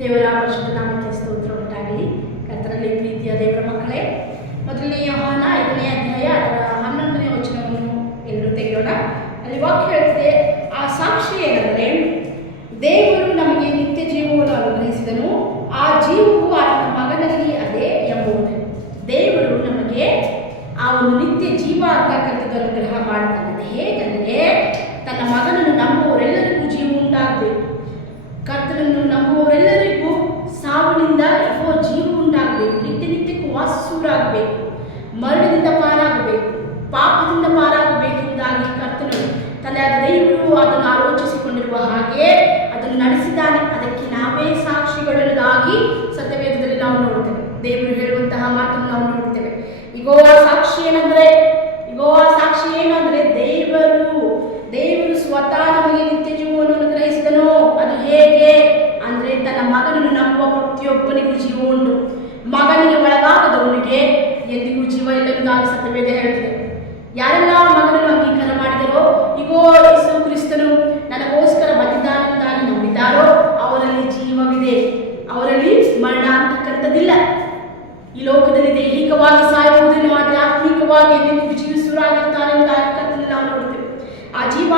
ದೇವರ ಪರಿಶುದ್ಧ ನಾಮಕ್ಕೆ ಸ್ತೋತ್ರ ಉಂಟಾಗಲಿ. ಕರ್ತನಲ್ಲಿ ಪ್ರೀತಿಯ ದೇವರ ಮಕ್ಕಳೇ, ಮೊದಲನೇ ಯೋಹಾನ 5ನೇ ಅಧ್ಯಾಯ ಅದರ 11ನೇ ವಚನವನ್ನು ಎಲ್ಲರೂ ತೆಗೆಯೋಣ. ಅಲ್ಲಿ ವಾಕ್ಯ ಹೇಳ್ತಿದೆ, ಆ ಸಾಕ್ಷಿ ಏನೆಂದರೆ, ದೇವರು ನಮಗೆ ನಿತ್ಯ ಜೀವವನ್ನು ಅನುಗ್ರಹಿಸಿದನು, ಆ ಜೀವವು ಆತನ ಮಗನಲ್ಲಿ ಅದೇ ಎಂಬುದು. ದೇವರು ನಮಗೆ ಆ ಒಂದು ನಿತ್ಯ ಜೀವ ಅಂತಕ್ಕಂಥದ್ದು ಅನುಗ್ರಹ ಮಾಡ್ತಾನೆ. ಹೇಗೆಂದರೆ, ತನ್ನ ಮಗನನ್ನು ನಂಬುವವರೆಲ್ಲರಿಗೂ ಜೀವ ಉಂಟಾಗಬೇಕು. ಕರ್ತನನ್ನು ನಂಬುವವರೆಲ್ಲರಿಗೂ ಸಾವಿನಿಂದ ಜೀವ ಉಂಟಾಗಬೇಕು, ನಿತ್ಯಕ್ಕೂ ವಾಸಿಸುವರಾಗಬೇಕು, ಮರಣದಿಂದ ಪಾರಾಗಬೇಕು, ಪಾಪದಿಂದ ಪಾರಾಗಬೇಕೆಂದಾಗಿ ಕರ್ತನು ತನ್ನ ದೇವರು ಅದನ್ನು ಆಲೋಚಿಸಿಕೊಂಡಿರುವ ಹಾಗೆ ಅದನ್ನು ನಡೆಸಿದ್ದಾನೆ. ಅದಕ್ಕೆ ನಾವೇ ಸಾಕ್ಷಿಗಳೆಂಬುದಾಗಿ ಸತ್ಯವೇದದಲ್ಲಿ ನಾವು ನೋಡ್ತೇವೆ. ದೇವರು ಹೇಳುವಂತಹ ಮಾತನ್ನು ನಾವು ನೋಡ್ತೇವೆ. ಈಗೋ ಸಾಕ್ಷಿ ಏನಂದ್ರೆ ದೇವರು ಸ್ವತಃ ನಮಗೆ ನಿತ್ಯ ಜೀವವನ್ನು ಅನುಗ್ರಹಿಸಿದನು. ಅದು ಹೇಗೆ ಅಂದ್ರೆ, ತನ್ನ ಮಗನನ್ನು ನಂಬುವ ಪ್ರತಿಯೊಬ್ಬನಿಗೂ ಜೀವ ಉಂಟು, ಮಗನಿಗೆ ಒಳಗಾಗದವನಿಗೆ ಎಂದಿಗೂ ಜೀವ ಇಲ್ಲವೆಂದಾಗಿ ಸತ್ಯವೇದ ಹೇಳ್ತದೆ. ಯಾರೆಲ್ಲ ಮಗನನ್ನು ಅಂಗೀಕಾರ ಮಾಡಿದರೋ, ಈಗೋ ಯೇಸು ಕ್ರಿಸ್ತನು ನನಗೋಸ್ಕರ ಬಂದಿದ್ದಾನೆಂದಾಗಿ ನಂಬಿದ್ದಾರೋ ಅವರಲ್ಲಿ ಜೀವವಿದೆ, ಅವರಲ್ಲಿ ಮರಣ ಅಂತಕ್ಕಂಥದ್ದಿಲ್ಲ. ಈ ಲೋಕದಲ್ಲಿ ದೈಹಿಕವಾಗಿ ಸಾಯುವುದನ್ನು ಆಧ್ಯಾತ್ಮಿಕವಾಗಿ ಎಂದಿಗೂ ಜೀವಿಸುವರಾಗಿರ್ತಾರೆ ಎಂಬುದಾಗಿ ನಾವು ನೋಡ್ತೇವೆ. ಆ ಜೀವ